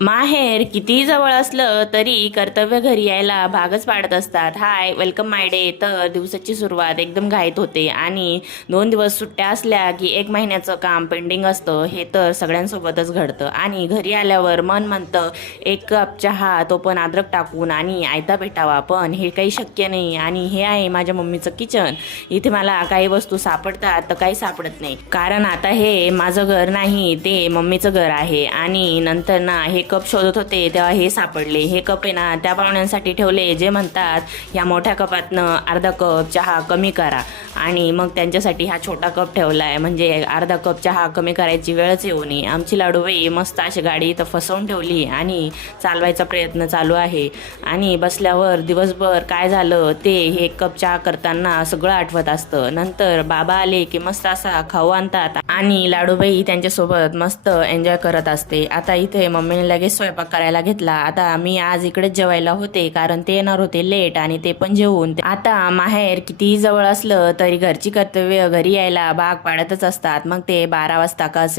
माहेर कितीही जवळ असलं तरी कर्तव्य घरी यायला भागच पाडत असतात. हाय, वेलकम माय डे. तर दिवसाची सुरुवात एकदम घाईत होते आणि 2 दिवस सुट्ट्या असल्या की 1 महिन्याचं काम पेंडिंग असतं. हे तर सगळ्यांसोबतच घडतं. आणि घरी आल्यावर मन म्हणतं 1 कप चहा, तो पण अद्रक टाकून आणि आयता पेटावा, पण हे काही शक्य नाही. आणि हे आहे माझ्या मम्मीचं किचन. इथे मला काही वस्तू सापडतात तर काही सापडत नाही, कारण आता हे माझं घर नाही, ते मम्मीचं घर आहे. आणि नंतर ना हे कप शोधत होते तेव्हा हे सापडले. हे कप आहे ना त्या पाहुण्यांसाठी ठेवले जे म्हणतात ह्या मोठ्या कपातनं अर्धा कप चहा कमी करा. आणि मग त्यांच्यासाठी हा छोटा कप ठेवलाय, म्हणजे अर्धा कप चहा कमी करायची वेळच येऊ नये. आमची लाडूबाई मस्त अशी गाडी इथं फसवून ठेवली आणि चालवायचा प्रयत्न चालू आहे. आणि बसल्यावर दिवसभर काय झालं ते हे कप चहा करताना सगळं आठवत असतं. नंतर बाबा आले की मस्त असा खाऊ आणतात आणि लाडूबाई त्यांच्यासोबत मस्त एन्जॉय करत असते. आता इथे मम्मीने लगेच स्वयंपाक करायला घेतला. आता मी आज इकडेच जेवायला होते, कारण ते येणार होते लेट आणि ते पण जेवून. आता माहेर कितीही जवळ असलं तरी घरची कर्तव्य घरी यायला भाग पाडतच असतात, मग ते 12 वाजता का असेल.